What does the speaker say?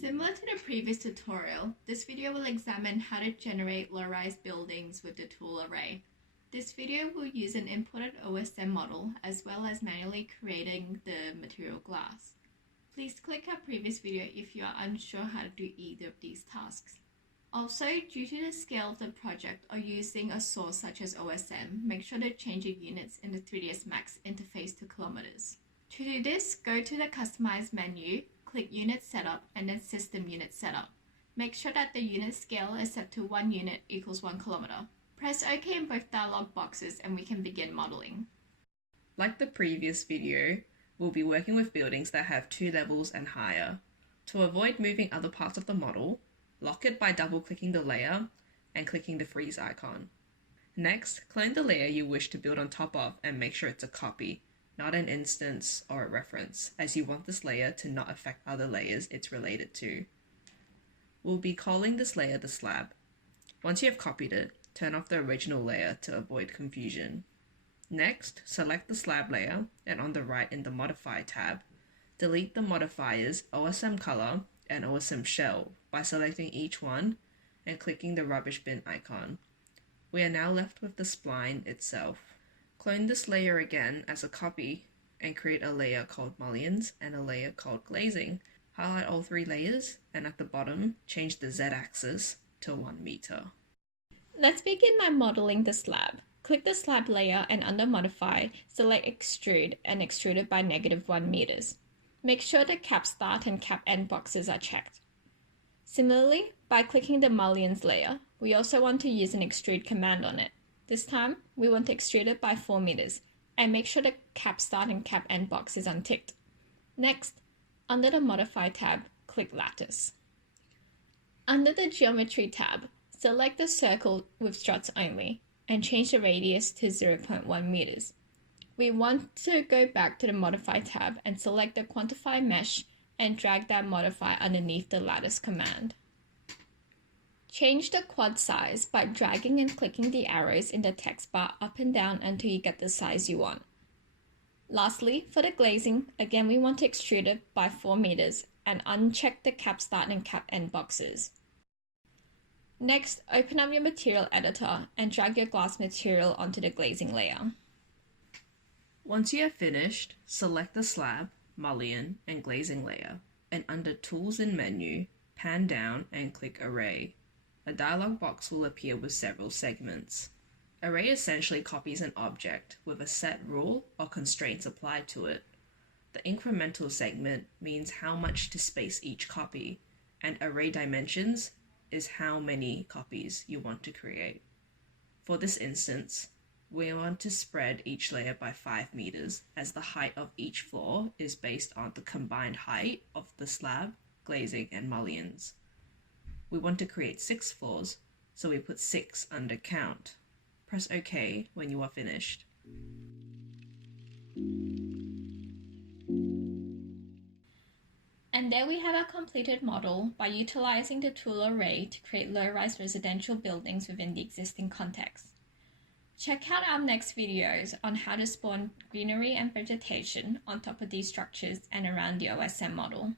Similar to the previous tutorial, this video will examine how to generate low-rise buildings with the tool array. This video will use an imported OSM model as well as manually creating the material glass. Please click our previous video if you are unsure how to do either of these tasks. Also, due to the scale of the project or using a source such as OSM, make sure to change your units in the 3ds Max interface to kilometers. To do this, go to the Customize menu, click Unit Setup and then System Unit Setup. Make sure that the unit scale is set to 1 unit equals 1 kilometer. Press OK in both dialog boxes and we can begin modeling. Like the previous video, we'll be working with buildings that have 2 levels and higher. To avoid moving other parts of the model, lock it by double-clicking the layer and clicking the freeze icon. Next, clone the layer you wish to build on top of and make sure it's a copy, not an instance or a reference, as you want this layer to not affect other layers it's related to. We'll be calling this layer the slab. Once you have copied it, turn off the original layer to avoid confusion. Next, select the slab layer and on the right in the Modify tab, delete the modifiers OSM Color and OSM Shell by selecting each one and clicking the rubbish bin icon. We are now left with the spline itself. Clone this layer again as a copy and create a layer called mullions and a layer called glazing. Highlight all 3 layers and at the bottom change the Z-axis to 1 meter. Let's begin by modeling the slab. Click the slab layer and under Modify, select Extrude and extrude it by -1 meters. Make sure the cap start and cap end boxes are checked. Similarly, by clicking the mullions layer, we also want to use an extrude command on it. This time, we want to extrude it by 4 meters and make sure the cap start and cap end box is unticked. Next, under the Modify tab, click Lattice. Under the Geometry tab, select the circle with struts only and change the radius to 0.1 meters. We want to go back to the Modify tab and select the Quantify Mesh and drag that modifier underneath the Lattice command. Change the quad size by dragging and clicking the arrows in the text bar up and down until you get the size you want. Lastly, for the glazing, again we want to extrude it by 4 meters and uncheck the cap start and cap end boxes. Next, open up your material editor and drag your glass material onto the glazing layer. Once you have finished, select the slab, mullion, and glazing layer, and under Tools in menu, pan down and click Array. A dialog box will appear with several segments. Array essentially copies an object with a set rule or constraints applied to it. The incremental segment means how much to space each copy, and array dimensions is how many copies you want to create. For this instance, we want to spread each layer by 5 meters, as the height of each floor is based on the combined height of the slab, glazing, and mullions. We want to create 6 floors, so we put 6 under count. Press OK when you are finished. And there we have our completed model by utilizing the tool array to create low-rise residential buildings within the existing context. Check out our next videos on how to spawn greenery and vegetation on top of these structures and around the OSM model.